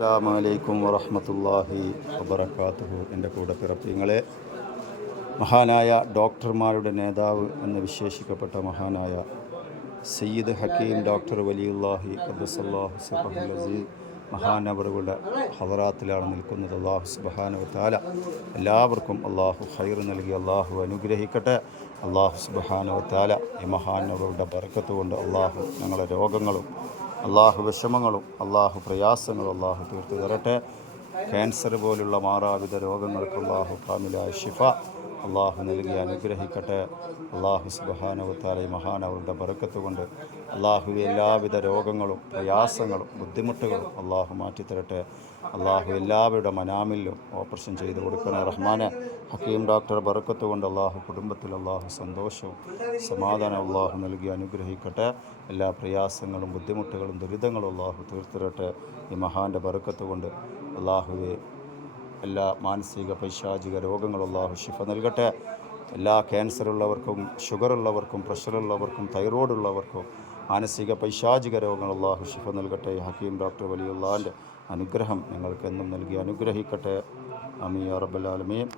അസ്സലാമു അലൈക്കും വറഹ്മത്തുള്ളാഹി വബറകാതുഹു. എൻ്റെ കൂടെ പിറപ്പിങ്ങളെ, മഹാനായ ഡോക്ടർമാരുടെ നേതാവ് എന്ന് വിശേഷിക്കപ്പെട്ട മഹാനായ സയ്യിദ് ഹക്കീം ഡോക്ടർ വലിയുല്ലാഹി ഖദ്ദസല്ലാഹു സിറഹുൽ അസീസ് മഹാനവറുകളുടെ ഹദറാത്തിലാണ് നിൽക്കുന്നത്. അല്ലാഹു സുബ്ഹാനഹു വതആല എല്ലാവർക്കും അള്ളാഹു ഖൈർ നൽകി അള്ളാഹു അനുഗ്രഹിക്കട്ടെ. അള്ളാഹു സുബ്ഹാനഹു വതആല ഈ മഹാനവറുകളുടെ ബർക്കത്ത് കൊണ്ട് അള്ളാഹു ഞങ്ങളുടെ രോഗങ്ങളും അള്ളാഹു വിഷമങ്ങളും അള്ളാഹു പ്രയാസങ്ങളും അള്ളാഹു തീർത്തു തരട്ടെ. ക്യാൻസർ പോലുള്ള മാറാവിധ രോഗങ്ങൾക്ക് അള്ളാഹു കാമിലായ ഷിഫ അള്ളാഹു നൽകി അനുഗ്രഹിക്കട്ടെ. അള്ളാഹു സുബ്ഹാനഹു വതആല ഈ മഹാനവറുടെ ബർക്കത്ത് കൊണ്ട് അള്ളാഹു എല്ലാവിധ രോഗങ്ങളും പ്രയാസങ്ങളും ബുദ്ധിമുട്ടുകളും അള്ളാഹു മാറ്റിത്തരട്ടെ. അള്ളാഹു എല്ലാവരുടെ മനാമിലും ഓപ്പറേഷൻ ചെയ്ത് കൊടുക്കണേ റഹ്മാനെ. ഹക്കീം ഡോക്ടർ ബർക്കത്ത് കൊണ്ട് അള്ളാഹു കുടുംബത്തിൽ അള്ളാഹു സന്തോഷവും സമാധാനം അള്ളാഹു നൽകി അനുഗ്രഹിക്കട്ടെ. എല്ലാ പ്രയാസങ്ങളും ബുദ്ധിമുട്ടുകളും ദുരിതങ്ങളും അള്ളാഹു തീർത്തിരട്ടെ. ഈ മഹാൻ്റെ ബർക്കത്ത് കൊണ്ട് അള്ളാഹുവെ എല്ലാ മാനസിക പൈശാചിക രോഗങ്ങളും അള്ളാഹു ഷിഫ നൽകട്ടെ. എല്ലാ ക്യാൻസറുള്ളവർക്കും ഷുഗറുള്ളവർക്കും പ്രഷറുള്ളവർക്കും തൈറോയ്ഡുള്ളവർക്കും മാനസിക പൈശാചിക രോഗങ്ങൾ അള്ളാഹു ഷിഫ നൽകട്ടെ. ഹക്കീം ഡോക്ടർ വലിയുള്ളാൻ്റെ അനുഗ്രഹം ഞങ്ങൾക്ക് എന്നും നൽകി അനുഗ്രഹിക്കട്ടെ. ആമീൻ യാ റബ്ബൽ ആലമീൻ.